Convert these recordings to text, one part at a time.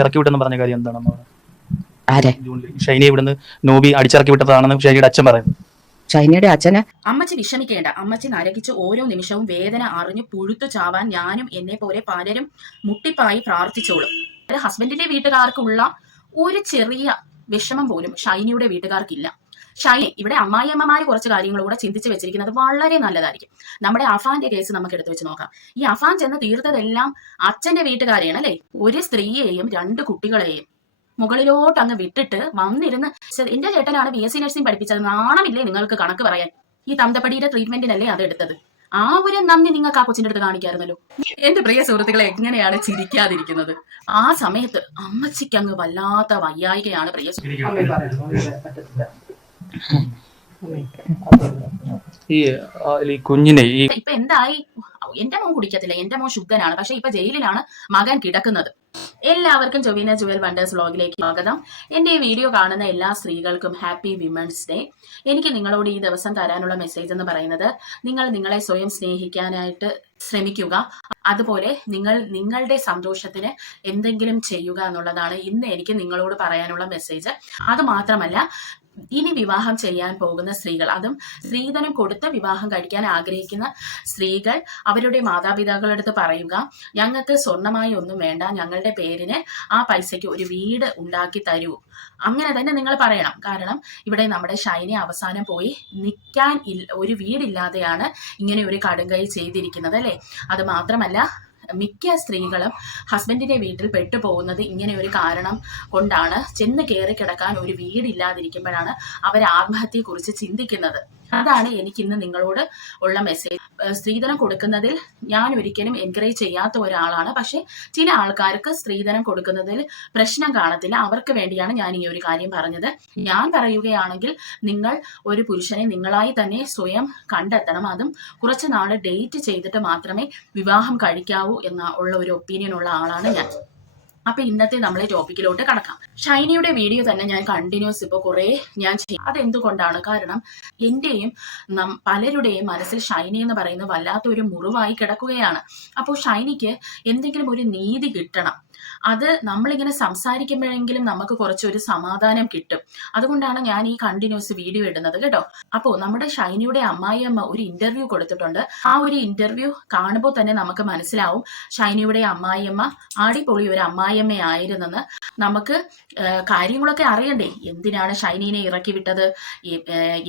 ഇറക്കി വിട്ടെന്ന് പറഞ്ഞ കാര്യം എന്താണെന്ന് ആരെ ഷൈനി ഇവിടുന്ന് നോബി അടിച്ചിറക്കി വിട്ടതാണെന്ന് ഷൈനിയുടെ അച്ഛൻ പറയുന്നത്. ഷൈനയുടെ അച്ഛന് അമ്മച്ചി വിഷമിക്കേണ്ട. അമ്മച്ചി നരകിച്ച് ഓരോ നിമിഷവും വേദന അറിഞ്ഞു പുഴുത്തു ചാവാൻ ഞാനും എന്നെ പോലെ പലരും മുട്ടിപ്പായി പ്രാർത്ഥിച്ചോളും. ഹസ്ബൻഡിന്റെ വീട്ടുകാർക്കുള്ള ഒരു ചെറിയ വിഷമം പോലും ഷൈനിയുടെ വീട്ടുകാർക്കില്ല. ഷൈനി ഇവിടെ അമ്മായിയമ്മമാര് കുറച്ച് കാര്യങ്ങൾ കൂടെ ചിന്തിച്ച് വെച്ചിരിക്കുന്നത് വളരെ നല്ലതായിരിക്കും. നമ്മുടെ അഫാന്റെ കേസ് നമുക്ക് എടുത്തു വെച്ച് നോക്കാം. ഈ അഫാൻ ചെന്ന് തീർത്തതെല്ലാം അച്ഛന്റെ വീട്ടുകാരെയാണ് അല്ലെ. ഒരു സ്ത്രീയെയും 2 കുട്ടികളെയും മുകളിലോട്ട് അങ്ങ് വിട്ടിട്ട് വന്നിരുന്ന് എന്റെ ചേട്ടനാണ് BSc നഴ്സിംഗ് പഠിപ്പിച്ചത്, നാണമില്ലേ നിങ്ങൾക്ക് കണക്ക് പറയാൻ? ഈ തന്തപ്പടിയുടെ ട്രീറ്റ്മെന്റിനല്ലേ അത് എടുത്തത്? ആ ഒരു നന്ദി നിങ്ങൾക്ക് ആ കൊച്ചിന്റെ അടുത്ത് കാണിക്കാറുണ്ടല്ലോ. എന്റെ പ്രിയ സുഹൃത്തുക്കളെ, എങ്ങനെയാണ് ചിരിക്കാതിരിക്കുന്നത്? ആ സമയത്ത് അമ്മച്ചിക്ക് അങ്ങ് വല്ലാത്ത വയ്യായികയാണ് പ്രിയ ഈ കുഞ്ഞിനെ ഇപ്പൊ എന്തായി? എന്റെ മോൻ കുടിക്കത്തില്ല, എന്റെ മോൻ ശുദ്ധനാണ്, പക്ഷെ ഇപ്പൊ ജയിലിലാണ് മകൻ കിടക്കുന്നത്. എല്ലാവർക്കും ജൊവീന ജുവൽ വണ്ടേഴ്സ് വ്ലോഗിലേക്ക് സ്വാഗതം. എന്റെ ഈ വീഡിയോ കാണുന്ന എല്ലാ സ്ത്രീകൾക്കും ഹാപ്പി വിമൻസ് ഡേ. എനിക്ക് നിങ്ങളോട് ഈ ദിവസം തരാനുള്ള മെസ്സേജ് എന്ന് പറയുന്നത്, നിങ്ങൾ നിങ്ങളെ സ്വയം സ്നേഹിക്കാനായിട്ട് ശ്രമിക്കുക. അതുപോലെ നിങ്ങൾ നിങ്ങളുടെ സന്തോഷത്തിന് എന്തെങ്കിലും ചെയ്യുക എന്നുള്ളതാണ് ഇന്ന് എനിക്ക് നിങ്ങളോട് പറയാനുള്ള മെസ്സേജ്. അത് മാത്രമല്ല, ഇനി വിവാഹം ചെയ്യാൻ പോകുന്ന സ്ത്രീകൾ, അതും സ്ത്രീധനം കൊടുത്ത് വിവാഹം കഴിക്കാൻ ആഗ്രഹിക്കുന്ന സ്ത്രീകൾ അവരുടെ മാതാപിതാക്കളുടെ അടുത്ത് പറയുക, ഞങ്ങൾക്ക് സ്വർണമായി ഒന്നും വേണ്ട, ഞങ്ങളുടെ പേരിന് ആ പൈസയ്ക്ക് ഒരു വീട് ഉണ്ടാക്കി തരൂ. അങ്ങനെ തന്നെ നിങ്ങൾ പറയണം. കാരണം ഇവിടെ നമ്മുടെ ഷൈനി അവസാനം പോയി നിൽക്കാൻ ഒരു വീടില്ലാതെയാണ് ഇങ്ങനെ ഒരു കടുങ്കൈ ചെയ്തിരിക്കുന്നത് അല്ലേ. അത് മാത്രമല്ല, മിക്ക സ്ത്രീകളും ഹസ്ബൻഡിന്റെ വീട്ടിൽ പെട്ടുപോകുന്നത് ഇങ്ങനെ ഒരു കാരണം കൊണ്ടാണ്. ചെന്ന് കയറി കിടക്കാൻ ഒരു വീടില്ലാതിരിക്കുമ്പോഴാണ് അവർ ആത്മഹത്യയെക്കുറിച്ച് ചിന്തിക്കുന്നത്. അതാണ് എനിക്ക് ഇന്ന് നിങ്ങളോട് ഉള്ള മെസ്സേജ്. സ്ത്രീധനം കൊടുക്കുന്നതിൽ ഞാൻ ഒരിക്കലും എൻകറേജ് ചെയ്യാത്ത ഒരാളാണ്. പക്ഷെ ചില ആൾക്കാർക്ക് സ്ത്രീധനം കൊടുക്കുന്നതിൽ പ്രശ്നം കാണത്തില്ല. അവർക്ക് വേണ്ടിയാണ് ഞാൻ ഈ ഒരു കാര്യം പറഞ്ഞത്. ഞാൻ പറയുകയാണെങ്കിൽ, നിങ്ങൾ ഒരു പുരുഷനെ നിങ്ങളായി തന്നെ സ്വയം കണ്ടെത്തണം. അതും കുറച്ച് നാള് ഡേറ്റ് ചെയ്തിട്ട് മാത്രമേ വിവാഹം കഴിക്കാവൂ ഉള്ള ഒരു ഒപ്പീനിയൻ ഉള്ള ആളാണ് ഞാൻ. അപ്പൊ ഇന്നത്തെ നമ്മളെ ടോപ്പിക്കിലോട്ട് കടക്കാം. ഷൈനിയുടെ വീഡിയോ തന്നെ ഞാൻ കണ്ടിന്യൂസ് ഇപ്പൊ കുറെ ഞാൻ ചെയ്യും. അതെന്തുകൊണ്ടാണ്? കാരണം എന്റെയും പലരുടെയും മനസ്സിൽ ഷൈനി എന്ന് പറയുന്നത് വല്ലാത്തൊരു മുറിവായി കിടക്കുകയാണ്. അപ്പോൾ ഷൈനിക്ക് എന്തെങ്കിലും ഒരു നീതി കിട്ടണം. അത് നമ്മളിങ്ങനെ സംസാരിക്കുമ്പോഴെങ്കിലും നമുക്ക് കുറച്ചൊരു സമാധാനം കിട്ടും. അതുകൊണ്ടാണ് ഞാൻ ഈ കണ്ടിന്യൂസ് വീഡിയോ ഇടുന്നത് കേട്ടോ. അപ്പോ നമ്മുടെ ഷൈനിയുടെ അമ്മായിയമ്മ ഒരു ഇന്റർവ്യൂ കൊടുത്തിട്ടുണ്ട്. ആ ഒരു ഇന്റർവ്യൂ കാണുമ്പോൾ തന്നെ നമുക്ക് മനസ്സിലാവും ഷൈനിയുടെ അമ്മായിയമ്മ അടിപൊളി ഒരു അമ്മായിയമ്മയായിരുന്നെന്ന്. നമുക്ക് കാര്യങ്ങളൊക്കെ അറിയണ്ടേ? എന്തിനാണ് ഷൈനീനെ ഇറക്കി വിട്ടത്,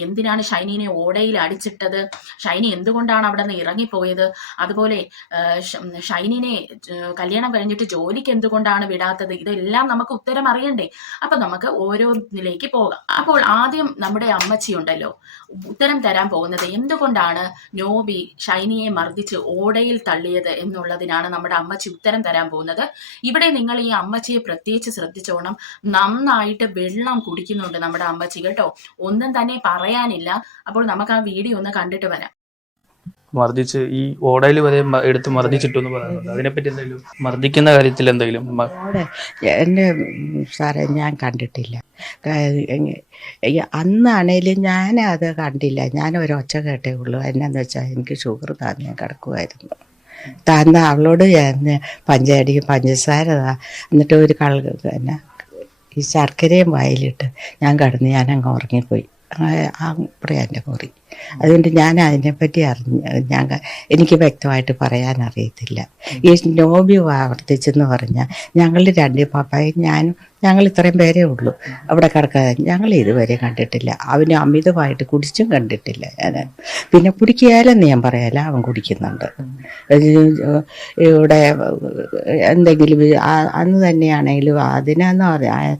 എന്തിനാണ് ഷൈനീനെ ഓടയിൽ അടിച്ചിട്ടത്, ഷൈനി എന്തുകൊണ്ടാണ് അവിടെ നിന്ന് ഇറങ്ങിപ്പോയത്, അതുപോലെ ഷൈനീനെ കല്യാണം കഴിഞ്ഞിട്ട് ജോലിക്ക് എന്തുകൊണ്ടാണ് വിടാത്തത്, ഇതെല്ലാം നമുക്ക് ഉത്തരം അറിയണ്ടേ? അപ്പൊ നമുക്ക് ഓരോന്നിലേക്ക് പോകാം. അപ്പോൾ ആദ്യം നമ്മുടെ അമ്മച്ചി ഉണ്ടല്ലോ ഉത്തരം തരാൻ പോകുന്നത്, എന്തുകൊണ്ടാണ് നോബി ഷൈനിയെ മർദ്ദിച്ച് ഓടയിൽ തള്ളിയത് എന്നുള്ളതിനാണ് നമ്മുടെ അമ്മച്ചി ഉത്തരം തരാൻ പോകുന്നത്. ഇവിടെ നിങ്ങൾ ഈ അമ്മച്ചിയെ പ്രത്യേകിച്ച് ശ്രദ്ധിച്ചോണം. നന്നായിട്ട് വെള്ളം കുടിക്കുന്നുണ്ട് നമ്മുടെ അമ്മച്ചി കേട്ടോ. ഒന്നും തന്നെ പറയാനില്ല. അപ്പോൾ നമുക്ക് ആ വീഡിയോ ഒന്ന് കണ്ടിട്ട് വരാം. മർദ്ദിച്ച് ഈ ഓടയിൽ വരെ എടുത്ത് മർദ്ദിച്ചിട്ടെന്ന് പറയുന്നുണ്ട്. അതിനെപ്പറ്റി എന്തെങ്കിലും, മർദ്ദിക്കുന്ന കാര്യത്തിൽ എന്തെങ്കിലും? എൻ്റെ സാറേ ഞാൻ കണ്ടിട്ടില്ല. അന്നാണേലും ഞാൻ അത് കണ്ടില്ല. ഞാൻ ഒരൊച്ച കേട്ടേ ഉള്ളൂ. എന്നാന്ന് വെച്ചാൽ എനിക്ക് ഷുഗർ താന്ന് ഞാൻ കിടക്കുമായിരുന്നു. താന്ന അവളോട് പഞ്ചസാര എന്നിട്ട് ഒരു പിന്നെ ഈ ശർക്കരയും വായിലിട്ട് ഞാൻ കിടന്ന് ഞാനങ്ങ് ഉറങ്ങിപ്പോയി. പറയാൻ എൻ്റെ മുറി. അതുകൊണ്ട് ഞാൻ അതിനെപ്പറ്റി എനിക്ക് വ്യക്തമായിട്ട് പറയാൻ അറിയത്തില്ല. ഈ നോബി ആവർത്തിച്ചെന്ന് പറഞ്ഞാൽ ഞങ്ങൾ 2 പപ്പായും ഞാനും, ഞങ്ങൾ ഇത്രയും പേരേ ഉള്ളൂ അവിടെ കിടക്കാതെ. ഞങ്ങൾ ഇതുവരെ കണ്ടിട്ടില്ല. അവന് അമിതമായിട്ട് കുടിച്ചും കണ്ടിട്ടില്ല ഞാൻ. പിന്നെ കുടിക്കാലെന്ന് ഞാൻ പറയാല, അവൻ കുടിക്കുന്നുണ്ട്. ഇവിടെ എന്തെങ്കിലും അന്ന് തന്നെയാണെങ്കിലും അതിനെന്ന് പറയാൻ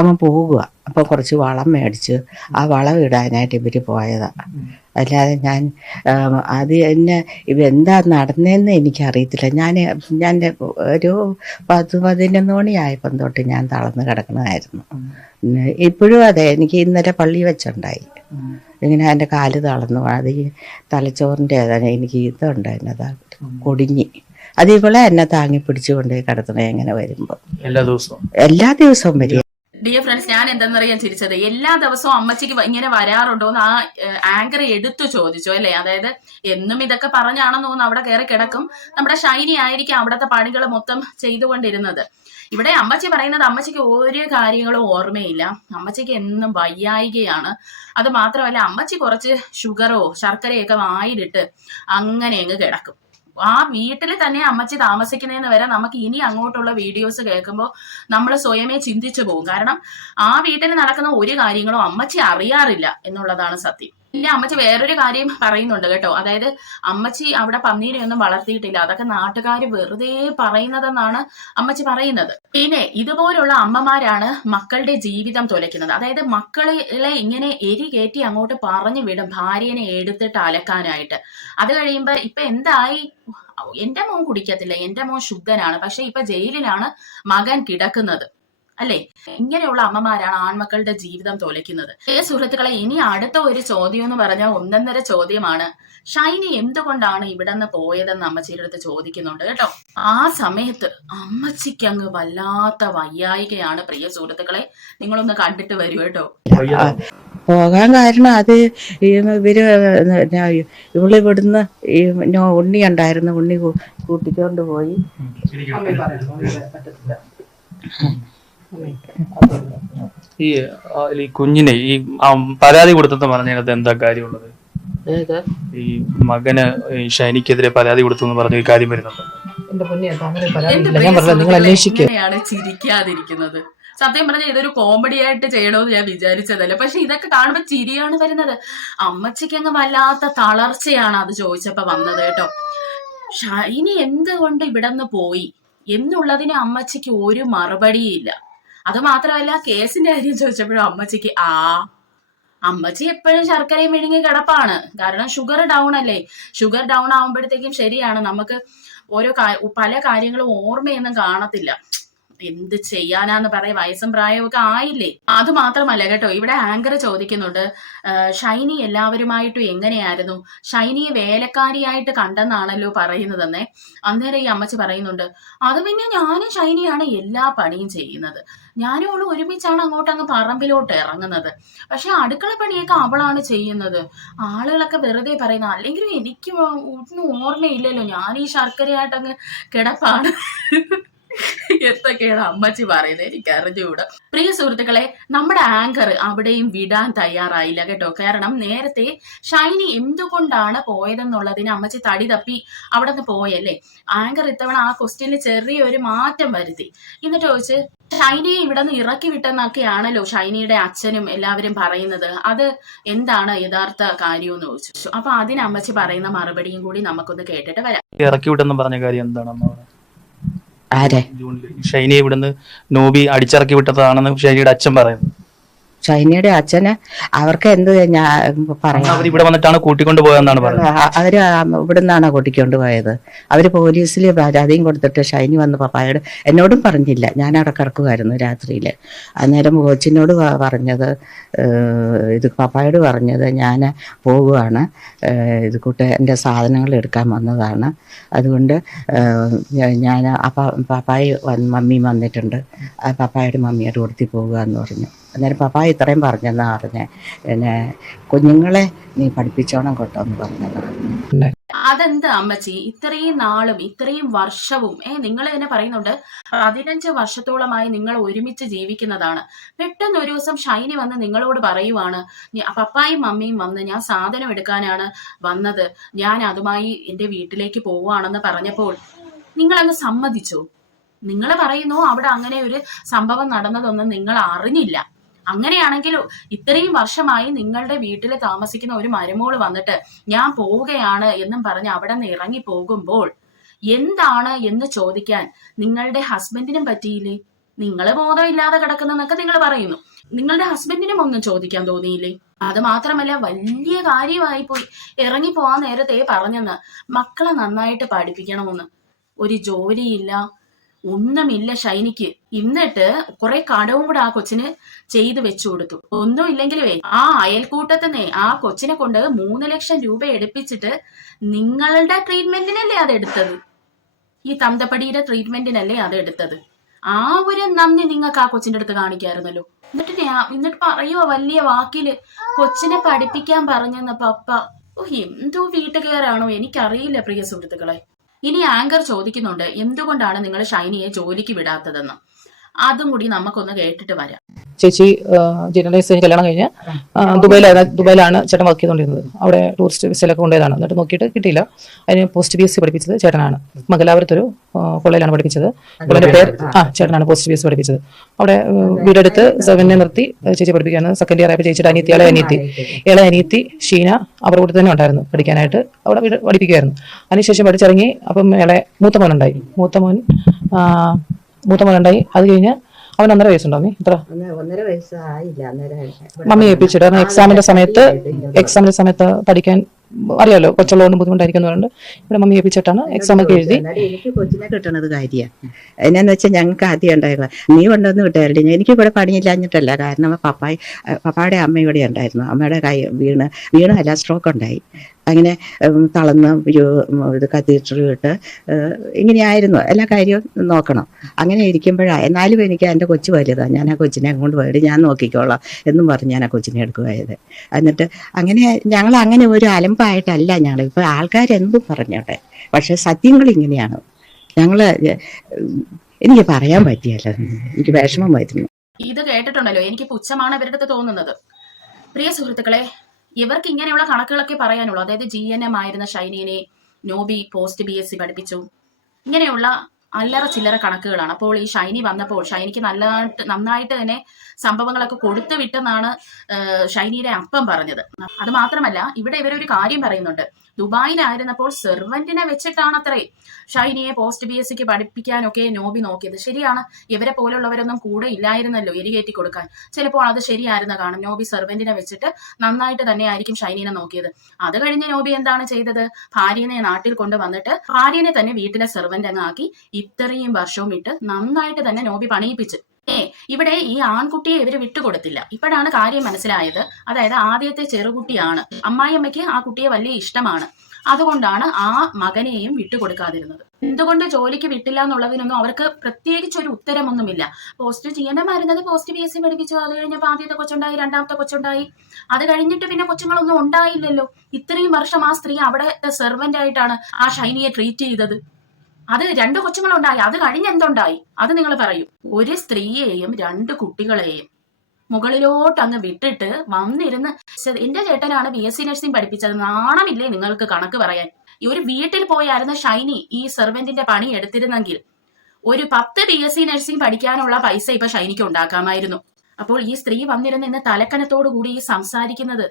അവൻ പോവുക. അപ്പം കുറച്ച് വളം മേടിച്ച് ആ വളം ഇടാനായിട്ട് ഇവർ പോയതാണ്. അല്ലാതെ അത് എന്നെ എന്താ നടന്നതെന്ന് എനിക്കറിയത്തില്ല. ഞാൻ ഒരു 10-11 മണിയായപ്പം തൊട്ട് ഞാൻ തളർന്ന് കിടക്കണമായിരുന്നു. ഇപ്പോഴും അതെ. എനിക്ക് ഇന്നലെ പള്ളി വെച്ചുണ്ടായി ഇങ്ങനെ എൻ്റെ കാല് തളർന്നു. അത് ഈ തലച്ചോറിൻ്റെ എനിക്ക് ഇതുണ്ട്, എന്നതാ കൊടിഞ്ഞി. അത് ഇവളെ എന്നെ താങ്ങി പിടിച്ചുകൊണ്ട് കിടത്തണേ എങ്ങനെ വരുമ്പോൾ എല്ലാ ദിവസവും വരിക. ഡിയർ ഫ്രണ്ട്സ്, ഞാൻ എന്തെന്നറിയാൻ ചിരിച്ചത്, എല്ലാ ദിവസവും അമ്മച്ചിക്ക് ഇങ്ങനെ വരാറുണ്ടോ എന്ന് ആ ആങ്കർ എടുത്തു ചോദിച്ചു അല്ലെ. അതായത് എന്നും ഇതൊക്കെ പറഞ്ഞാണെന്ന് തോന്നുന്നു അവിടെ കയറി കിടക്കും. നമ്മുടെ ഷൈനി ആയിരിക്കും അവിടുത്തെ പണികൾ മൊത്തം ചെയ്തുകൊണ്ടിരുന്നത്. ഇവിടെ അമ്മച്ചി പറയുന്നത് അമ്മച്ചിക്ക് ഒരു കാര്യങ്ങളും ഓർമ്മയില്ല, അമ്മച്ചിക്ക് എന്നും വയ്യായികയാണ്. അത് മാത്രമല്ല അമ്മച്ചി കുറച്ച് ഷുഗറോ ശർക്കരയൊക്കെ വായിലിട്ട് അങ്ങനെ അങ്ങ് കിടക്കും. ആ വീട്ടിൽ തന്നെ അമ്മച്ചി താമസിക്കുന്നതെന്ന് വരെ നമുക്ക് ഇനി അങ്ങോട്ടുള്ള വീഡിയോസ് കേൾക്കുമ്പോൾ നമ്മൾ സ്വയമേ ചിന്തിച്ചു പോകും. കാരണം ആ വീട്ടിൽ നടക്കുന്ന ഒരു കാര്യങ്ങളും അമ്മച്ചി അറിയാറില്ല എന്നുള്ളതാണ് സത്യം. പിന്നെ അമ്മച്ചി വേറൊരു കാര്യം പറയുന്നുണ്ട് കേട്ടോ, അതായത് അമ്മച്ചി അവിടെ പന്നീനെ ഒന്നും വളർത്തിയിട്ടില്ല, അതൊക്കെ നാട്ടുകാർ വെറുതെ പറയുന്നതെന്നാണ് അമ്മച്ചി പറയുന്നത്. പിന്നെ ഇതുപോലുള്ള അമ്മമാരാണ് മക്കളുടെ ജീവിതം തുലയ്ക്കുന്നത്. അതായത് മക്കളെ ഇങ്ങനെ എരി കയറ്റി അങ്ങോട്ട് പറഞ്ഞു വിടും ഭാര്യനെ എടുത്തിട്ട് അലക്കാനായിട്ട്. അത് കഴിയുമ്പോ ഇപ്പൊ എന്തായി, എന്റെ മോൻ കുടിക്കത്തില്ല, എന്റെ മോൻ ശുദ്ധനാണ്, പക്ഷെ ഇപ്പൊ ജയിലിലാണ് മകൻ കിടക്കുന്നത് അല്ലെ. ഇങ്ങനെയുള്ള അമ്മമാരാണ് ആൺമക്കളുടെ ജീവിതം തോലയ്ക്കുന്നത്. സുഹൃത്തുക്കളെ, ഇനി അടുത്ത ഒരു ചോദ്യം എന്ന് പറഞ്ഞാൽ ഒന്നൊന്നര ചോദ്യമാണ്. ഷൈനി എന്തുകൊണ്ടാണ് ഇവിടെ നിന്ന് പോയതെന്ന് അമ്മച്ചിയുടെ അടുത്ത് ചോദിക്കുന്നുണ്ട് കേട്ടോ. ആ സമയത്ത് അമ്മച്ചിക്ക് അങ്ങ് വല്ലാത്ത വയ്യായികയാണ്. പ്രിയ സുഹൃത്തുക്കളെ, നിങ്ങളൊന്ന് കണ്ടിട്ട് വരൂ കേട്ടോ. പോകാൻ കാരണം അത് ഇവിടുന്ന് ഉണ്ണി ഉണ്ടായിരുന്നു, ഉണ്ണി കൂട്ടിക്കൊണ്ട് പോയി. ഈ കുഞ്ഞിനെ ഈ പരാതി കൊടുത്തെന്ന് പറഞ്ഞതിനകത്ത് എന്താ കാര്യമുള്ളത്? ഈ മകന് ഷൈനിക്കെതിരെ പരാതി കൊടുത്തു എന്ന് പറഞ്ഞ കാര്യം വരുന്നുണ്ട്. എങ്ങനെയാണ് ചിരിക്കാതിരിക്കുന്നത്? സത്യം പറഞ്ഞാൽ ഇതൊരു കോമഡി ആയിട്ട് ചെയ്യണമെന്ന് ഞാൻ വിചാരിച്ചതല്ല, പക്ഷെ ഇതൊക്കെ കാണുമ്പോൾ ചിരിയാണ് വരുന്നത്. അമ്മച്ചിക്ക് അങ്ങ് വല്ലാത്ത തളർച്ചയാണ് അത് ചോദിച്ചപ്പോ വന്നത് കേട്ടോ. ഷൈനി എന്തുകൊണ്ട് ഇവിടെ നിന്ന് പോയി എന്നുള്ളതിന് അമ്മച്ചിക്ക് ഒരു മറുപടിയില്ല. അത് മാത്രമല്ല കേസിന്റെ കാര്യം ചോദിച്ചപ്പോഴും അമ്മച്ചിക്ക് അമ്മച്ചി എപ്പോഴും ശർക്കരയും മെഴുങ്ങി കിടപ്പാണ്. കാരണം ഷുഗർ ഡൗൺ അല്ലേ. ഷുഗർ ഡൗൺ ആവുമ്പോഴത്തേക്കും ശരിയാണ്, നമുക്ക് പല കാര്യങ്ങളും ഓർമ്മയൊന്നും കാണത്തില്ല. എന്ത് ചെയ്യാനാന്ന് പറയാം, വയസ്സും പ്രായവും ഒക്കെ ആയില്ലേ. അത് മാത്രമല്ല കേട്ടോ, ഇവിടെ ആങ്കർ ചോദിക്കുന്നുണ്ട് ഷൈനി എല്ലാവരുമായിട്ടും എങ്ങനെയായിരുന്നു, ഷൈനിയെ വേലക്കാരിയായിട്ട് കണ്ടെന്നാണല്ലോ പറയുന്നതെന്നേ. അന്നേരം ഈ അമ്മച്ചി പറയുന്നുണ്ട്, അത് പിന്നെ ഞാനും ഷൈനിയാണ് എല്ലാ പണിയും ചെയ്യുന്നത്, ഞാനും അവള് ഒരുമിച്ചാണ് അങ്ങ് പറമ്പിലോട്ട് ഇറങ്ങുന്നത്, പക്ഷെ അടുക്കള പണിയൊക്കെ അവളാണ് ചെയ്യുന്നത്. ആളുകളൊക്കെ വെറുതെ പറയുന്ന, അല്ലെങ്കിലും എനിക്ക് ഒന്നും ഓർമ്മയില്ലല്ലോ, ഞാൻ ഈ ശർക്കരയായിട്ട് അങ്ങ് കിടപ്പാണ്. എന്തൊക്കെയാണ് അമ്മച്ചി പറയുന്നത് എനിക്ക് അറിഞ്ഞുകൂടാ. പ്രിയ സുഹൃത്തുക്കളെ, നമ്മുടെ ആങ്കർ അവിടെയും വിടാൻ തയ്യാറായില്ല കേട്ടോ. കാരണം നേരത്തെ ഷൈനി എന്തുകൊണ്ടാണ് പോയതെന്നുള്ളതിന് അമ്മച്ചി തടി തപ്പി അവിടെ നിന്ന് പോയല്ലേ. ആങ്കർ ഇത്തവണ ആ ക്വസ്റ്റ്യനിൽ ചെറിയൊരു മാറ്റം വരുത്തി. എന്നിട്ട് ചോദിച്ച് ഷൈനിയെ ഇവിടെ നിന്ന് ഇറക്കി വിട്ടെന്നൊക്കെയാണല്ലോ ഷൈനിയുടെ അച്ഛനും എല്ലാവരും പറയുന്നത്, അത് എന്താണ് യഥാർത്ഥ കാര്യം എന്ന് ചോദിച്ചു. അപ്പൊ അതിന് അമ്മച്ചി പറയുന്ന മറുപടിയും കൂടി നമുക്കൊന്ന് കേട്ടിട്ട് വരാം. ഇറക്കി വിട്ടെന്ന് പറഞ്ഞ കാര്യം എന്താണ്? ആരെ? ഷൈനിയെ ഇവിടുന്ന് നോബി അടിച്ചിറക്കി വിട്ടതാണെന്ന് ഷൈനിയുടെ അച്ഛൻ പറയുന്നു. ഷൈനിയുടെ അച്ഛന് അവർക്ക് എന്ത് ഞാൻ പറയാം, ഇവിടെ വന്നിട്ടാണ് കൂട്ടിക്കൊണ്ട് പോയെന്നാണ് പറയുന്നത്. അവര് ഇവിടുന്നാണ് കൂട്ടിക്കൊണ്ട് പോയത്. അവര് പോലീസിൽ പരാതിയും കൊടുത്തിട്ട് ഷൈനി വന്ന് പപ്പായോട് എന്നോടും പറഞ്ഞില്ല, ഞാൻ അവിടെ കിടക്കുമായിരുന്നു രാത്രിയിൽ. അന്നേരം കോച്ചിനോട് പറഞ്ഞത്, ഇത് പപ്പായോട് പറഞ്ഞത്, ഞാൻ പോകുവാണ്, ഇത് എൻ്റെ സാധനങ്ങൾ എടുക്കാൻ വന്നതാണ്, അതുകൊണ്ട് ഞാൻ പപ്പായി മമ്മിയും വന്നിട്ടുണ്ട്, പപ്പായുടെ മമ്മിയുടെ കൊടുത്തി പോകുക എന്ന് പറഞ്ഞു. അന്നേരം പപ്പായ ഇത്രയും പറഞ്ഞെന്നാ പറഞ്ഞേ, പിന്നെ കുഞ്ഞുങ്ങളെ നീ പഠിപ്പിച്ചോണം കേട്ടോ എന്ന് പറഞ്ഞതാണ്. അതെന്താ അമ്മച്ചി ഇത്രയും നാളും ഇത്രയും വർഷവും നിങ്ങൾ തന്നെ പറയുന്നുണ്ട് 15 വർഷത്തോളമായി നിങ്ങൾ ഒരുമിച്ച് ജീവിക്കുന്നതാണ്. പെട്ടെന്ന് ഒരു ദിവസം ഷൈനി വന്ന് നിങ്ങളോട് പറയുവാണ്, പപ്പായും മമ്മിയും വന്ന് ഞാൻ സാധനം എടുക്കാനാണ് വന്നത്, ഞാൻ അതുമായി എന്റെ വീട്ടിലേക്ക് പോവാണെന്ന് പറഞ്ഞപ്പോൾ നിങ്ങളങ്ങ് സമ്മതിച്ചോ? നിങ്ങൾ പറയുന്നു അവിടെ അങ്ങനെ ഒരു സംഭവം നടന്നതൊന്നും നിങ്ങൾ അറിഞ്ഞില്ല. അങ്ങനെയാണെങ്കിൽ ഇത്രയും വർഷമായി നിങ്ങളുടെ വീട്ടിൽ താമസിക്കുന്ന ഒരു മരുമോള് വന്നിട്ട് ഞാൻ പോവുകയാണ് എന്നും പറഞ്ഞ് അവിടെ നിന്ന് ഇറങ്ങി പോകുമ്പോൾ എന്താണ് എന്ന് ചോദിക്കാൻ നിങ്ങളുടെ ഹസ്ബൻഡിനും പറ്റിയില്ലേ? നിങ്ങള് ബോധമില്ലാതെ കിടക്കുന്നതൊക്കെ നിങ്ങൾ പറയുന്നു, നിങ്ങളുടെ ഹസ്ബൻഡിനും ഒന്നും ചോദിക്കാൻ തോന്നിയില്ലേ? അത് മാത്രമല്ല വലിയ കാര്യമായി പോയി. ഇറങ്ങി പോവാൻ നേരത്തെ പറഞ്ഞെന്ന് മക്കളെ നന്നായിട്ട് പഠിപ്പിക്കണമെന്ന്. ഒരു ജോലിയില്ല, ഒന്നുമില്ല ഷൈനിക്ക്. എന്നിട്ട് കുറെ കടവും കൂടെ ആ കൊച്ചിന് ചെയ്ത് വെച്ചു കൊടുത്തു. ഒന്നും ഇല്ലെങ്കിലേ ആ അയൽക്കൂട്ടത്തിനെ ആ കൊച്ചിനെ കൊണ്ട് 3 ലക്ഷം രൂപ എടുപ്പിച്ചിട്ട് നിങ്ങളുടെ ട്രീറ്റ്മെന്റിനല്ലേ അത് എടുത്തത്, ഈ തന്തപ്പടിയുടെ ട്രീറ്റ്മെന്റിനല്ലേ അത് എടുത്തത്. ആ ഒരു നന്ദി നിങ്ങൾക്ക് ആ കൊച്ചിന്റെ അടുത്ത് കാണിക്കായിരുന്നല്ലോ. എന്നിട്ട് പറയുവോ വലിയ വാക്കില് കൊച്ചിനെ പഠിപ്പിക്കാൻ പറഞ്ഞെന്ന പപ്പ. എന്തോ വീട്ടുകാരാണോ എനിക്കറിയില്ല പ്രിയ സുഹൃത്തുക്കളെ. ഇനി ആങ്കർ ചോദിക്കുന്നുണ്ട് എന്തുകൊണ്ടാണ് നിങ്ങൾ ഷൈനിയെ ജോലിക്ക് വിടാത്തതെന്ന്. അതും കൂടി നമുക്കൊന്ന് കേട്ടിട്ട് വരാം. ചേച്ചി ജേർണലിസ്റ്റ് കഴിഞ്ഞ് കല്യാണം കഴിഞ്ഞ് ദുബായിലാണ് ചേട്ടൻ വർക്ക് ചെയ്തുകൊണ്ടിരുന്നത്. അവിടെ ടൂറിസ്റ്റ് വിസയിലൊക്കെ കൊണ്ടുപോയതാണ്. എന്നിട്ട് നോക്കിയിട്ട് കിട്ടിയില്ല. അതിന് പോസ്റ്റ് BSc പഠിപ്പിച്ചത് ചേട്ടനാണ്. മംഗലാപുരത്തൊരു കോളേജിലാണ് പഠിപ്പിച്ചത്. കോളേജിന്റെ പേര് ചേട്ടനാണ് പോസ്റ്റ് BSc പഠിപ്പിച്ചത്. അവിടെ വീടെടുത്ത് സെവനെ നിർത്തി ചേച്ചി പഠിപ്പിക്കുകയാണ്. സെക്കൻഡ് ഇയർ ആയപ്പോൾ ചേച്ചിയുടെ ഇളയ അനിയത്തി ഷീന അവരുടെ കൂടെ തന്നെ ഉണ്ടായിരുന്നു പഠിക്കാനായിട്ട്. അവിടെ വീട് പഠിപ്പിക്കുമായിരുന്നു. അതിനുശേഷം പഠിച്ചിറങ്ങി. അപ്പം മൂത്ത മോനുണ്ടായി. അത് കഴിഞ്ഞ് അവൻ 1.5 വയസ്സുണ്ടോ? ഇത്ര 1.5 വയസ്സായില്ല. മമ്മി ഏൽപ്പിച്ചിട്ട് കാരണം എക്സാമിന്റെ സമയത്ത് പഠിക്കാൻ അറിയാലോ, കൊച്ചുള്ളതുകൊണ്ട് ബുദ്ധിമുട്ടായിരിക്കും പറഞ്ഞിട്ട് ഇവിടെ മമ്മി ഏൽപ്പിച്ചിട്ടാണ് എക്സാം ഒക്കെ എഴുതി. എനിക്ക് കൊച്ചിനെ കിട്ടണത് കാര്യമാണ്. എന്നാന്ന് വെച്ചാൽ ഞങ്ങൾക്ക് ആദ്യം ഉണ്ടായിരുന്നു, നീ കൊണ്ടുവന്ന് വിട്ടായിരുന്നു. എനിക്ക് ഇവിടെ പണിയില്ലാഞ്ഞിട്ടല്ല, കാരണം പപ്പായുടെ അമ്മ ഇവിടെ ഉണ്ടായിരുന്നു. അമ്മയുടെ കൈ വീണല്ല, സ്ട്രോക്ക് ഉണ്ടായി. അങ്ങനെ തളർന്ന് ഇത് കത്തീഡ്രൽ ഇട്ട് ഇങ്ങനെയായിരുന്നു. എല്ലാ കാര്യവും നോക്കണം. അങ്ങനെ ഇരിക്കുമ്പോഴാണ് എന്നാലും എനിക്ക് എൻ്റെ കൊച്ചു വലുതാണ്. ഞാൻ ആ കൊച്ചിനെ കൊണ്ട് പോയിട്ട് ഞാൻ നോക്കിക്കോളാം എന്നും പറഞ്ഞ് ഞാൻ ആ കൊച്ചിനെ എടുക്കുമായത്. എന്നിട്ട് ഞങ്ങൾ അങ്ങനെ ഒരു അലമ്പായിട്ടല്ല ഞങ്ങൾ. ഇപ്പോൾ ആൾക്കാരെന്തും പറഞ്ഞോട്ടെ, പക്ഷെ സത്യങ്ങൾ ഇങ്ങനെയാണ്. എനിക്ക് പറയാൻ പറ്റിയല്ല, എനിക്ക് വിഷമം വരുന്നു. ഇത് കേട്ടിട്ടുണ്ടല്ലോ, എനിക്ക് പുച്ഛമാണ് ഇവരുടെ അടുത്ത് തോന്നുന്നത്. പ്രിയ സുഹൃത്തുക്കളെ, ഇവർക്ക് ഇങ്ങനെയുള്ള കണക്കുകളൊക്കെ പറയാനുള്ളൂ. അതായത് GNM ആയിരുന്ന ഷൈനിനെ നോബി പോസ്റ്റ് BSc പഠിപ്പിച്ചു, ഇങ്ങനെയുള്ള അല്ലറ ചില്ലറ കണക്കുകളാണ്. അപ്പോൾ ഈ ഷൈനി വന്നപ്പോൾ ഷൈനിക്ക് നന്നായിട്ട് തന്നെ സംഭവങ്ങളൊക്കെ കൊടുത്തു വിട്ടെന്നാണ് ഷൈനിയുടെ അപ്പം പറഞ്ഞത്. അത് മാത്രമല്ല, ഇവിടെ ഇവരൊരു കാര്യം പറയുന്നുണ്ട്. ദുബായിലായിരുന്നപ്പോൾ സെർവന്റിനെ വെച്ചിട്ടാണത്രേ ഷൈനിയെ പോസ്റ്റ് BScക്ക് പഠിപ്പിക്കാനൊക്കെ നോബി നോക്കിയത്. ശരിയാണ്, ഇവരെ പോലുള്ളവരൊന്നും കൂടെ ഇല്ലായിരുന്നല്ലോ എരികേറ്റി കൊടുക്കാൻ. ചിലപ്പോൾ അത് ശരിയായിരുന്നു കാണും. നോബി സെർവന്റിനെ വെച്ചിട്ട് നന്നായിട്ട് തന്നെ ആയിരിക്കും ഷൈനിനെ നോക്കിയത്. അത് കഴിഞ്ഞ് നോബി എന്താണ് ചെയ്തത്? ഭാര്യനെ നാട്ടിൽ കൊണ്ടുവന്നിട്ട് ഭാര്യനെ തന്നെ വീട്ടിലെ സെർവന്റ് അങ്ങ് ആക്കി ഇത്രയും വർഷവും ഇട്ട് നന്നായിട്ട് തന്നെ നോബി പണിയിപ്പിച്ചു. ഇവിടെ ഈ ആൺകുട്ടിയെ ഇവര് വിട്ടുകൊടുത്തില്ല. ഇപ്പോഴാണ് കാര്യം മനസ്സിലായത്. അതായത് ആദ്യത്തെ ചെറുകുട്ടിയാണ്, അമ്മായിയമ്മയ്ക്ക് ആ കുട്ടിയെ വലിയ ഇഷ്ടമാണ്. അതുകൊണ്ടാണ് ആ മകനെയും വിട്ടുകൊടുക്കാതിരുന്നത്. എന്തുകൊണ്ട് ജോലിക്ക് വിട്ടില്ല എന്നുള്ളതിനൊന്നും അവർക്ക് പ്രത്യേകിച്ച് ഒരു ഉത്തരമൊന്നുമില്ല. പോസ്റ്റ് GNM ആയിരുന്നത് പോസ്റ്റ് BSc പഠിപ്പിച്ചു. അത് കഴിഞ്ഞപ്പോൾ ആദ്യത്തെ കൊച്ചുണ്ടായി, രണ്ടാമത്തെ കൊച്ചുണ്ടായി. അത് കഴിഞ്ഞിട്ട് പിന്നെ കൊച്ചുങ്ങളൊന്നും ഉണ്ടായില്ലല്ലോ. ഇത്രയും വർഷം ആ സ്ത്രീ അവിടെ സെർവന്റ് ആയിട്ടാണ് ആ ഷൈനിയെ ട്രീറ്റ് ചെയ്തത്. അത് 2 കൊച്ചുങ്ങളുണ്ടായി. അത് കഴിഞ്ഞ് എന്തുണ്ടായി അത് നിങ്ങൾ പറയൂ. ഒരു സ്ത്രീയെയും 2 കുട്ടികളെയും മുകളിലോട്ട് അങ്ങ് വിട്ടിട്ട് വന്നിരുന്ന് എന്റെ ചേട്ടനാണ് BSc നഴ്സിംഗ് പഠിപ്പിച്ചത്. നാണമില്ലേ നിങ്ങൾക്ക് കണക്ക് പറയാൻ? ഈ ഒരു വീട്ടിൽ പോയായിരുന്ന ഷൈനി ഈ സെർവന്റിന്റെ പണി എടുത്തിരുന്നെങ്കിൽ ഒരു 10 BSc നഴ്സിംഗ് പഠിക്കാനുള്ള പൈസ ഇപ്പൊ ഷൈനിക്ക് ഉണ്ടാക്കാമായിരുന്നു. അപ്പോൾ ഈ സ്ത്രീ വന്നിരുന്ന് ഇന്ന് തലക്കനത്തോടു കൂടി സംസാരിക്കുന്നത്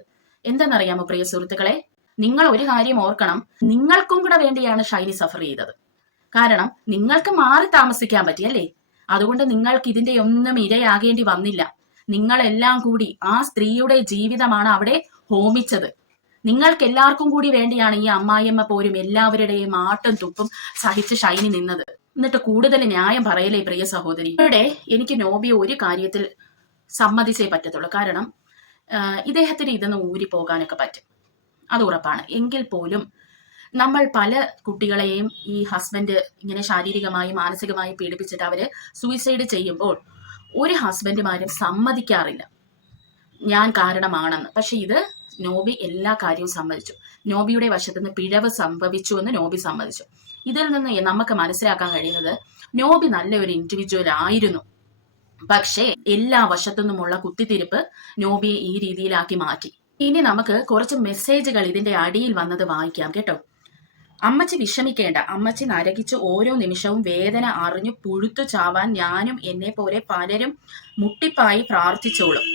എന്തെന്നറിയാമോ പ്രിയ സുഹൃത്തുക്കളെ? നിങ്ങൾ ഒരു കാര്യം ഓർക്കണം, നിങ്ങൾക്കും കൂടെ വേണ്ടിയാണ് ഷൈനി സഫർ ചെയ്തത്. കാരണം നിങ്ങൾക്ക് മാറി താമസിക്കാൻ പറ്റിയല്ലേ, അതുകൊണ്ട് നിങ്ങൾക്ക് ഇതിന്റെ ഒന്നും ഇരയാകേണ്ടി വന്നില്ല. നിങ്ങളെല്ലാം കൂടി ആ സ്ത്രീയുടെ ജീവിതമാണ് അവിടെ ഹോമിച്ചത്. നിങ്ങൾക്ക് എല്ലാവർക്കും കൂടി വേണ്ടിയാണ് ഈ അമ്മായിയമ്മ പോരും എല്ലാവരുടെയും ആട്ടും തുപ്പും സഹിച്ച് ഷൈനി നിന്നത്. എന്നിട്ട് കൂടുതൽ ന്യായം പറയലേ പ്രിയ സഹോദരി. ഇവിടെ എനിക്ക് നോബിയെ ഒരു കാര്യത്തിൽ സമ്മതിച്ചേ പറ്റത്തുള്ളൂ. കാരണം ഇദ്ദേഹത്തിന് ഇതൊന്ന് ഊരിപ്പോകാനൊക്കെ പറ്റും, അത് ഉറപ്പാണ്. എങ്കിൽ പോലും നമ്മൾ പല കുട്ടികളെയും ഈ ഹസ്ബൻഡ് ഇങ്ങനെ ശാരീരികമായി മാനസികമായി പീഡിപ്പിച്ചിട്ട് അവര് സൂയിസൈഡ് ചെയ്യുമ്പോൾ ഒരു ഹസ്ബൻഡുമാരും സമ്മതിക്കാറില്ല ഞാൻ കാരണമാണെന്ന്. പക്ഷെ ഇത് നോബി എല്ലാ കാര്യവും സമ്മതിച്ചു. നോബിയുടെ വശത്തുനിന്ന് പിഴവ് സംഭവിച്ചു എന്ന് നോബി സമ്മതിച്ചു. ഇതിൽ നിന്ന് നമുക്ക് മനസ്സിലാക്കാൻ കഴിയുന്നത് നോബി നല്ലൊരു ഇൻഡിവിജ്വൽ ആയിരുന്നു. പക്ഷേ എല്ലാ വശത്തുനിന്നുമുള്ള കുത്തിത്തിരിപ്പ് നോബിയെ ഈ രീതിയിലാക്കി മാറ്റി. ഇനി നമുക്ക് കുറച്ച് മെസ്സേജുകൾ ഇതിന്റെ അടിയിൽ വന്നത് വായിക്കാം കേട്ടോ. അമ്മച്ചി വിഷമിക്കേണ്ട, അമ്മച്ചി നരകിച്ച് ഓരോ നിമിഷവും വേദന അറിഞ്ഞു പുഴുത്തു ചാവാൻ ഞാനും എന്നെ പോലെ പലരും മുട്ടിപ്പായി പ്രാർത്ഥിച്ചോളും.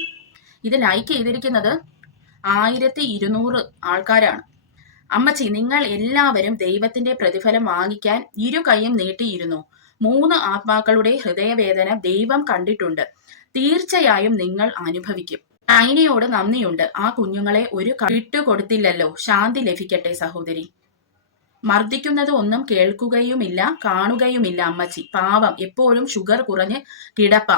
ഇത് ലൈക്ക് ചെയ്തിരിക്കുന്നത് 1200 ആൾക്കാരാണ്. അമ്മച്ചി, നിങ്ങൾ എല്ലാവരും ദൈവത്തിന്റെ പ്രതിഫലം വാങ്ങിക്കാൻ 2 കൈയും നീട്ടിയിരുന്നു. 3 ആത്മാക്കളുടെ ഹൃദയവേദന ദൈവം കണ്ടിട്ടുണ്ട്. തീർച്ചയായും നിങ്ങൾ അനുഭവിക്കും. ഷൈനിയോട് നന്ദിയുണ്ട്, ആ കുഞ്ഞുങ്ങളെ ഒരു വിട്ടുകൊടുത്തില്ലല്ലോ. ശാന്തി ലഭിക്കട്ടെ സഹോദരി. മർദ്ദിക്കുന്നത് ഒന്നും കേൾക്കുകയുമില്ല കാണുകയുമില്ല അമ്മച്ചി, പാവം, എപ്പോഴും ഷുഗർ കുറഞ്ഞ് കിടപ്പ.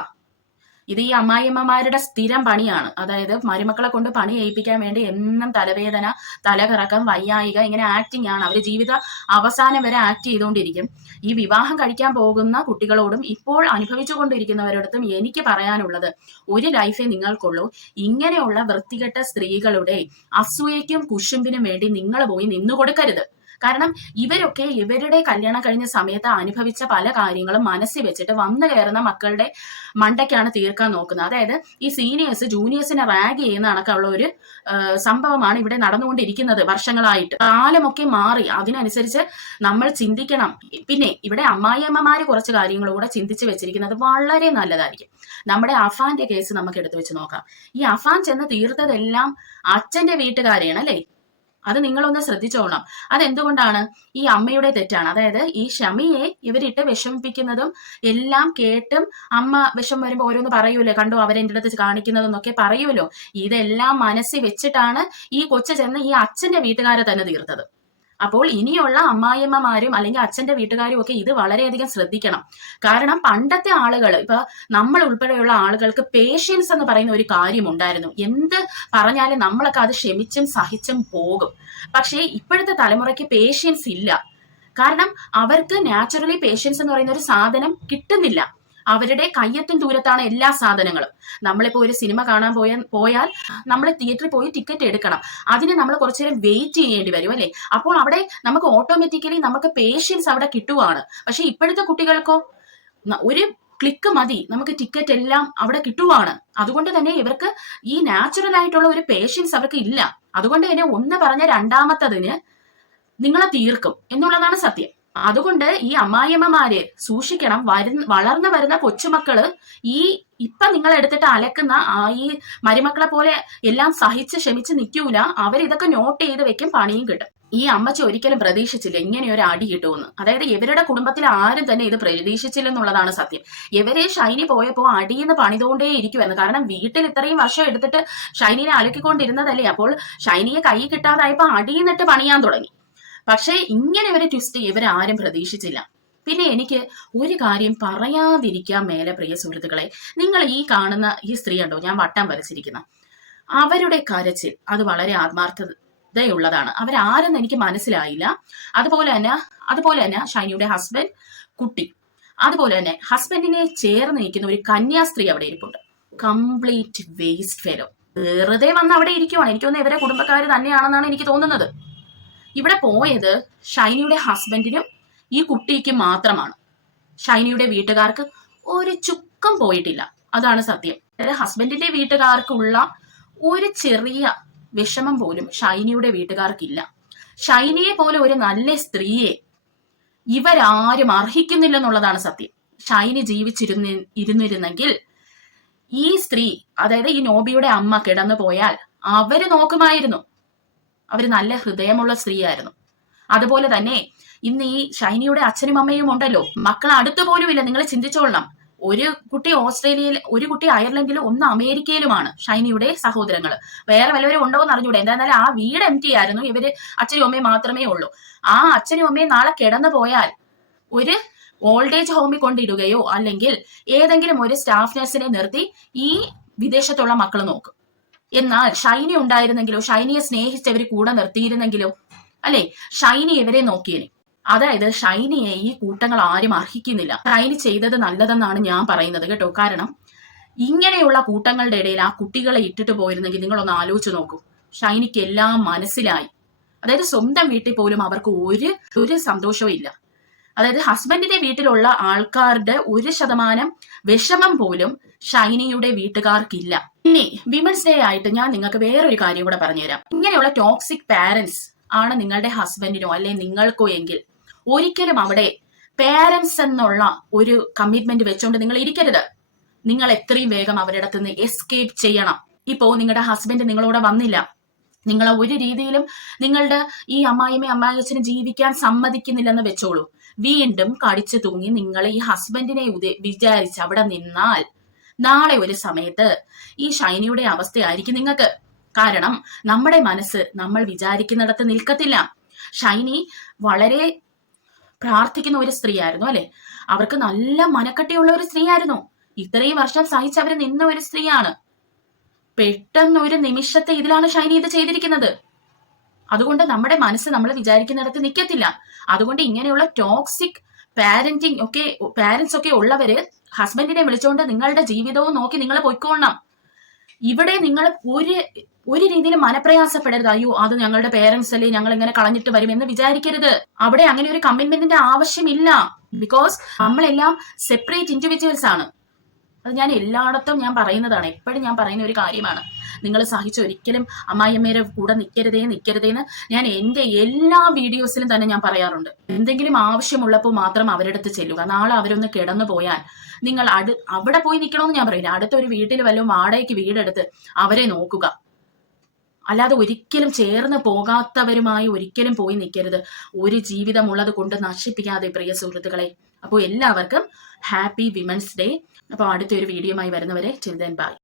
ഇത് ഈ അമ്മായിയമ്മമാരുടെ സ്ഥിരം പണിയാണ്. അതായത് മരുമക്കളെ കൊണ്ട് പണി ചെയ്യിപ്പിക്കാൻ വേണ്ടി എന്നും തലവേദന, തലകറക്കം, വയ്യായിക, ഇങ്ങനെ ആക്ടിങ് ആണ്. അവര് ജീവിത അവസാനം വരെ ആക്ട് ചെയ്തുകൊണ്ടിരിക്കും. ഈ വിവാഹം കഴിക്കാൻ പോകുന്ന കുട്ടികളോടും ഇപ്പോൾ അനുഭവിച്ചു കൊണ്ടിരിക്കുന്നവരോടത്തും എനിക്ക് പറയാനുള്ളത്, ഒരു ലൈഫേ നിങ്ങൾക്കുള്ളൂ. ഇങ്ങനെയുള്ള വൃത്തികെട്ട സ്ത്രീകളുടെ അസൂയയ്ക്കും കുശുമ്പിനും വേണ്ടി നിങ്ങൾ പോയി നിന്നു കൊടുക്കരുത്. കാരണം ഇവരൊക്കെ ഇവരുടെ കല്യാണം കഴിഞ്ഞ സമയത്ത് അനുഭവിച്ച പല കാര്യങ്ങളും മനസ്സിൽ വെച്ചിട്ട് വന്നു കയറുന്ന മക്കളുടെ മണ്ടയ്ക്കാണ് തീർക്കാൻ നോക്കുന്നത്. അതായത് ഈ സീനിയേഴ്സ് ജൂനിയേഴ്സിനെ റാഗ് ചെയ്യുന്ന കണക്കുള്ള ഒരു സംഭവമാണ് ഇവിടെ നടന്നുകൊണ്ടിരിക്കുന്നത് വർഷങ്ങളായിട്ട്. കാലമൊക്കെ മാറി, അതിനനുസരിച്ച് നമ്മൾ ചിന്തിക്കണം. പിന്നെ ഇവിടെ അമ്മായിയമ്മമാര് കുറച്ച് കാര്യങ്ങളും കൂടെ ചിന്തിച്ച് വെച്ചിരിക്കുന്നത് വളരെ നല്ലതായിരിക്കും. നമ്മുടെ അഫാന്റെ കേസ് നമുക്ക് എടുത്തു വെച്ച് നോക്കാം. ഈ അഫാൻ ചെന്ന് തീർത്തതെല്ലാം അച്ഛന്റെ വീട്ടുകാരെയാണ് അല്ലേ? അത് നിങ്ങളൊന്ന് ശ്രദ്ധിച്ചോളാം. അതെന്തുകൊണ്ടാണ്? ഈ അമ്മയുടെ തെറ്റാണ്. അതായത് ഈ ഷമിയെ ഇവരിട്ട് വിഷമിപ്പിക്കുന്നതും എല്ലാം കേട്ടും അമ്മ വിഷം വരുമ്പോ ഓരോന്ന് പറയൂലേ, കണ്ടോ അവരെന്റെ അടുത്ത് കാണിക്കുന്നതെന്നൊക്കെ പറയൂലോ. ഇതെല്ലാം മനസ്സിൽ വെച്ചിട്ടാണ് ഈ കൊച്ചു ചെന്ന് ഈ അച്ഛന്റെ വീട്ടുകാരെ തന്നെ തീർത്തത്. അപ്പോൾ ഇനിയുള്ള അമ്മായിയമ്മമാരും അല്ലെങ്കിൽ അച്ഛന്റെ വീട്ടുകാരും ഒക്കെ ഇത് വളരെയധികം ശ്രദ്ധിക്കണം. കാരണം പണ്ടത്തെ ആളുകൾ, ഇപ്പൊ നമ്മൾ ഉൾപ്പെടെയുള്ള ആളുകൾക്ക് പേഷ്യൻസ് എന്ന് പറയുന്ന ഒരു കാര്യം ഉണ്ടായിരുന്നു. എന്ത് പറഞ്ഞാലും നമ്മളൊക്കെ അത് ക്ഷമിച്ചും സഹിച്ചും പോകും. പക്ഷേ ഇപ്പോഴത്തെ തലമുറയ്ക്ക് പേഷ്യൻസ് ഇല്ല. കാരണം അവർക്ക് നാച്ചുറലി പേഷ്യൻസ് എന്ന് പറയുന്ന ഒരു സാധനം കിട്ടുന്നില്ല. അവരുടെ കയ്യെത്തും ദൂരത്താണ് എല്ലാ സാധനങ്ങളും. നമ്മളിപ്പോ ഒരു സിനിമ കാണാൻ പോയാൽ നമ്മൾ തിയേറ്ററിൽ പോയി ടിക്കറ്റ് എടുക്കണം. അതിന് നമ്മൾ കുറച്ചു നേരം വെയിറ്റ് ചെയ്യേണ്ടി വരും അല്ലെ? അപ്പോൾ അവിടെ നമുക്ക് ഓട്ടോമാറ്റിക്കലി നമുക്ക് പേഷ്യൻസ് അവിടെ കിട്ടുവാണ്. പക്ഷെ ഇപ്പോഴത്തെ കുട്ടികൾക്കോ ഒരു ക്ലിക്ക് മതി, നമുക്ക് ടിക്കറ്റ് എല്ലാം അവിടെ കിട്ടുവാണ്. അതുകൊണ്ട് തന്നെ ഇവർക്ക് ഈ നാച്ചുറൽ ആയിട്ടുള്ള ഒരു പേഷ്യൻസ് അവർക്ക് ഇല്ല. അതുകൊണ്ട് തന്നെ ഒന്ന് പറഞ്ഞ രണ്ടാമത്തതിന് നിങ്ങളെ തീർക്കും എന്നുള്ളതാണ് സത്യം. അതുകൊണ്ട് ഈ അമ്മായിയമ്മമാര് സൂക്ഷിക്കണം. വളർന്നു വരുന്ന കൊച്ചുമക്കള് ഇപ്പൊ നിങ്ങൾ എടുത്തിട്ട് അലക്കുന്ന ഈ മരുമക്കളെ പോലെ എല്ലാം സഹിച്ച് ക്ഷമിച്ച് നിൽക്കൂല. അവരിതൊക്കെ നോട്ട് ചെയ്ത് വെക്കും, പണിയും കിട്ടും. ഈ അമ്മച്ചി ഒരിക്കലും പ്രതീക്ഷിച്ചില്ല ഇങ്ങനെ ഒരു അടി കിട്ടുമെന്ന്. അതായത് ഇവരുടെ കുടുംബത്തിൽ ആരും തന്നെ ഇത് പ്രതീക്ഷിച്ചില്ലെന്നുള്ളതാണ് സത്യം. ഇവരെ ഷൈനി പോയപ്പോ അടിയെന്ന് പണിതുകൊണ്ടേ ഇരിക്കുമായിരുന്നു. കാരണം വീട്ടിൽ ഇത്രയും വർഷം എടുത്തിട്ട് ഷൈനിനെ അലക്കിക്കൊണ്ടിരുന്നതല്ലേ. അപ്പോൾ ഷൈനിയെ കൈ കിട്ടാതായപ്പോ അടിയെന്നിട്ട് പണിയാൻ തുടങ്ങി. പക്ഷേ ഇങ്ങനെ ഒരു ട്വിസ്റ്റ് ഇവരാരും പ്രതീക്ഷിച്ചില്ല. പിന്നെ എനിക്ക് ഒരു കാര്യം പറയാതിരിക്കാൻ മേലെ, പ്രിയ സുഹൃത്തുക്കളെ, നിങ്ങൾ ഈ കാണുന്ന ഈ സ്ത്രീ ഉണ്ടോ, ഞാൻ വട്ടം വരച്ചിരിക്കുന്ന, അവരുടെ കരച്ചിൽ അത് വളരെ ആത്മാർത്ഥതയുള്ളതാണ്. അവരാരെന്ന് എനിക്ക് മനസ്സിലായില്ല. അതുപോലെ തന്നെ ഷൈനിയുടെ ഹസ്ബൻഡ്, കുട്ടി, അതുപോലെ തന്നെ ഹസ്ബൻഡിനെ ചേർന്ന് നിൽക്കുന്ന ഒരു കന്യാസ്ത്രീ അവിടെ ഇരിപ്പുണ്ട്. Complete waste fellow. വെറുതെ വന്ന് അവിടെ ഇരിക്കുവാണ്. എനിക്കൊന്ന് ഇവരെ കുടുംബക്കാർ തന്നെയാണെന്നാണ് എനിക്ക് തോന്നുന്നത്. ഇവിടെ പോയത് ഷൈനിയുടെ ഹസ്ബൻഡിനും ഈ കുട്ടിക്കും മാത്രമാണ്. ഷൈനിയുടെ വീട്ടുകാർക്ക് ഒരു ചുക്കം പോയിട്ടില്ല. അതാണ് സത്യം. ഹസ്ബൻഡിന്റെ വീട്ടുകാർക്കുള്ള ഒരു ചെറിയ വിഷമം പോലും ഷൈനിയുടെ വീട്ടുകാർക്കില്ല. ഷൈനിയെ പോലെ ഒരു നല്ല സ്ത്രീയെ ഇവരാരും അർഹിക്കുന്നില്ലെന്നുള്ളതാണ് സത്യം. ഷൈനി ഇരുന്നിരുന്നെങ്കിൽ ഈ സ്ത്രീ, അതായത് ഈ നോബിയുടെ അമ്മ കിടന്നു പോയാൽ അവര് നോക്കുമായിരുന്നു. അവര് നല്ല ഹൃദയമുള്ള സ്ത്രീയായിരുന്നു. അതുപോലെ തന്നെ ഇന്ന് ഈ ഷൈനിയുടെ അച്ഛനും അമ്മയും ഉണ്ടല്ലോ, മക്കൾ അടുത്ത് പോലും ഇല്ല. നിങ്ങൾ ചിന്തിച്ചോളണം. ഒരു കുട്ടി ഓസ്ട്രേലിയയിൽ, ഒരു കുട്ടി അയർലൻഡിലും, ഒന്ന് അമേരിക്കയിലുമാണ് ഷൈനിയുടെ സഹോദരങ്ങൾ. വേറെ വല്ലവരും ഉണ്ടോ എന്ന് അറിഞ്ഞൂടെ. എന്തായാലും ആ വീട് എംപ്റ്റി ആയിരുന്നു. ഇവര് അച്ഛനും അമ്മയും മാത്രമേ ഉള്ളൂ. ആ അച്ഛനും അമ്മയും നാളെ കിടന്നു പോയാൽ ഒരു ഓൾഡ് ഏജ് ഹോമിൽ കൊണ്ടിടുകയോ അല്ലെങ്കിൽ ഏതെങ്കിലും ഒരു സ്റ്റാഫ് നഴ്സിനെ നിർത്തി ഈ വിദേശത്തുള്ള മക്കൾ നോക്കും. എന്നാൽ ഷൈനി ഉണ്ടായിരുന്നെങ്കിലോ, ഷൈനിയെ സ്നേഹിച്ചവര് കൂടെ നിർത്തിയിരുന്നെങ്കിലോ, അല്ലെ, ഷൈനി ഇവരെ നോക്കിയേനെ. അതായത് ഷൈനിയെ ഈ കൂട്ടങ്ങൾ ആരും അർഹിക്കുന്നില്ല. ഷൈനി ചെയ്തത് നല്ലതെന്നാണ് ഞാൻ പറയുന്നത് കേട്ടോ. കാരണം ഇങ്ങനെയുള്ള കൂട്ടങ്ങളുടെ ഇടയിൽ ആ കുട്ടികളെ ഇട്ടിട്ട് പോയിരുന്നെങ്കിൽ നിങ്ങളൊന്ന് ആലോചിച്ച് നോക്കൂ. ഷൈനിക്ക് എല്ലാം മനസ്സിലായി. അതായത് സ്വന്തം വീട്ടിൽ പോലും അവർക്ക് ഒരു സന്തോഷവും ഇല്ല. അതായത് ഹസ്ബൻഡിന്റെ വീട്ടിലുള്ള ആൾക്കാരുടെ 1% വിഷമം പോലും ഷൈനിയുടെ വീട്ടുകാർക്കില്ല. ഇനി വിമൻസ് ഡേ ആയിട്ട് ഞാൻ നിങ്ങൾക്ക് വേറൊരു കാര്യം കൂടെ പറഞ്ഞുതരാം. ഇങ്ങനെയുള്ള ടോക്സിക് പാരന്റ്സ് ആണ് നിങ്ങളുടെ ഹസ്ബൻഡിനോ അല്ലെ നിങ്ങൾക്കോ എങ്കിൽ ഒരിക്കലും അവിടെ പാരന്റ്സ് എന്നുള്ള ഒരു കമ്മിറ്റ്മെന്റ് വെച്ചുകൊണ്ട് നിങ്ങൾ ഇരിക്കരുത്. നിങ്ങൾ എത്രയും വേഗം അവരുടെ അടുത്ത് നിന്ന് എസ്കേപ്പ് ചെയ്യണം. ഇപ്പോ നിങ്ങളുടെ ഹസ്ബൻഡ് നിങ്ങളോട് വന്നില്ല, നിങ്ങളെ ഒരു രീതിയിലും നിങ്ങളുടെ ഈ അമ്മായിയച്ഛനും ജീവിക്കാൻ സമ്മതിക്കുന്നില്ലെന്ന് വെച്ചോളൂ. വീണ്ടും കടിച്ചു തൂങ്ങി നിങ്ങൾ ഈ ഹസ്ബൻഡിനെ വിചാരിച്ച് അവിടെ നിന്നാൽ നാളെ ഒരു സമയത്ത് ഈ ഷൈനിയുടെ അവസ്ഥയായിരിക്കും നിങ്ങൾക്ക്. കാരണം നമ്മുടെ മനസ്സ് നമ്മൾ വിചാരിക്കുന്നിടത്ത് നിൽക്കത്തില്ല. ഷൈനി വളരെ പ്രാർത്ഥിക്കുന്ന ഒരു സ്ത്രീയായിരുന്നു അല്ലെ. അവർക്ക് നല്ല മനക്കട്ടിയുള്ള ഒരു സ്ത്രീയായിരുന്നു. ഇത്രയും വർഷം സഹിച്ചവര് നിന്ന ഒരു സ്ത്രീയാണ്. പെട്ടെന്ന് ഒരു നിമിഷത്തെ ഇതിലാണ് ഷൈനി ഇത് ചെയ്തിരിക്കുന്നത്. അതുകൊണ്ട് നമ്മുടെ മനസ്സ് നമ്മൾ വിചാരിക്കുന്നിടത്ത് നിൽക്കത്തില്ല. അതുകൊണ്ട് ഇങ്ങനെയുള്ള ടോക്സിക് പാരന്റ്സ് ഒക്കെ ഉള്ളവര് ഹസ്ബൻഡിനെ വിളിച്ചുകൊണ്ട് നിങ്ങളുടെ ജീവിതവും നോക്കി നിങ്ങൾ പൊയ്ക്കൊള്ളണം. ഇവിടെ നിങ്ങൾ ഒരു രീതിയിലും മനപ്രയാസപ്പെടരുത്. അയ്യോ അത് ഞങ്ങളുടെ പേരൻസ് അല്ലേ, ഞങ്ങൾ ഇങ്ങനെ കളഞ്ഞിട്ട് വരും എന്ന് വിചാരിക്കരുത്. അവിടെ അങ്ങനെ ഒരു കമ്മിറ്റ്മെന്റിന്റെ ആവശ്യമില്ല. ബിക്കോസ് നമ്മളെല്ലാം സെപ്പറേറ്റ് ഇൻഡിവിജ്വൽസ് ആണ്. അത് ഞാൻ എല്ലായിടത്തും ഞാൻ പറയുന്നതാണ്, എപ്പോഴും ഞാൻ പറയുന്ന ഒരു കാര്യമാണ്. നിങ്ങൾ സഹിച്ച് ഒരിക്കലും അമ്മായിയമ്മേരെ കൂടെ നിൽക്കരുതേന്ന് ഞാൻ എൻ്റെ എല്ലാ വീഡിയോസിലും തന്നെ ഞാൻ പറയാറുണ്ട്. എന്തെങ്കിലും ആവശ്യമുള്ളപ്പോൾ മാത്രം അവരുടെ അടുത്ത് ചെല്ലുക. നാളെ അവരൊന്ന് കിടന്നു പോയാൽ നിങ്ങൾ അവിടെ പോയി നിൽക്കണമെന്ന് ഞാൻ പറയില്ല. അടുത്തൊരു വീട്ടിൽ വല്ലതും വാടകയ്ക്ക് വീടെടുത്ത് അവരെ നോക്കുക. അല്ലാതെ ഒരിക്കലും ചേർന്ന് പോകാത്തവരുമായി ഒരിക്കലും പോയി നിൽക്കരുത്. ഒരു ജീവിതമുള്ളത് കൊണ്ട് നശിപ്പിക്കാതെ പ്രിയ സുഹൃത്തുക്കളെ. അപ്പോൾ എല്ലാവർക്കും ഹാപ്പി വിമൻസ് ഡേ. അപ്പോൾ അടുത്തൊരു വീഡിയോയുമായി വരുന്നവരെ ടിൽ ദെൻ ബൈ.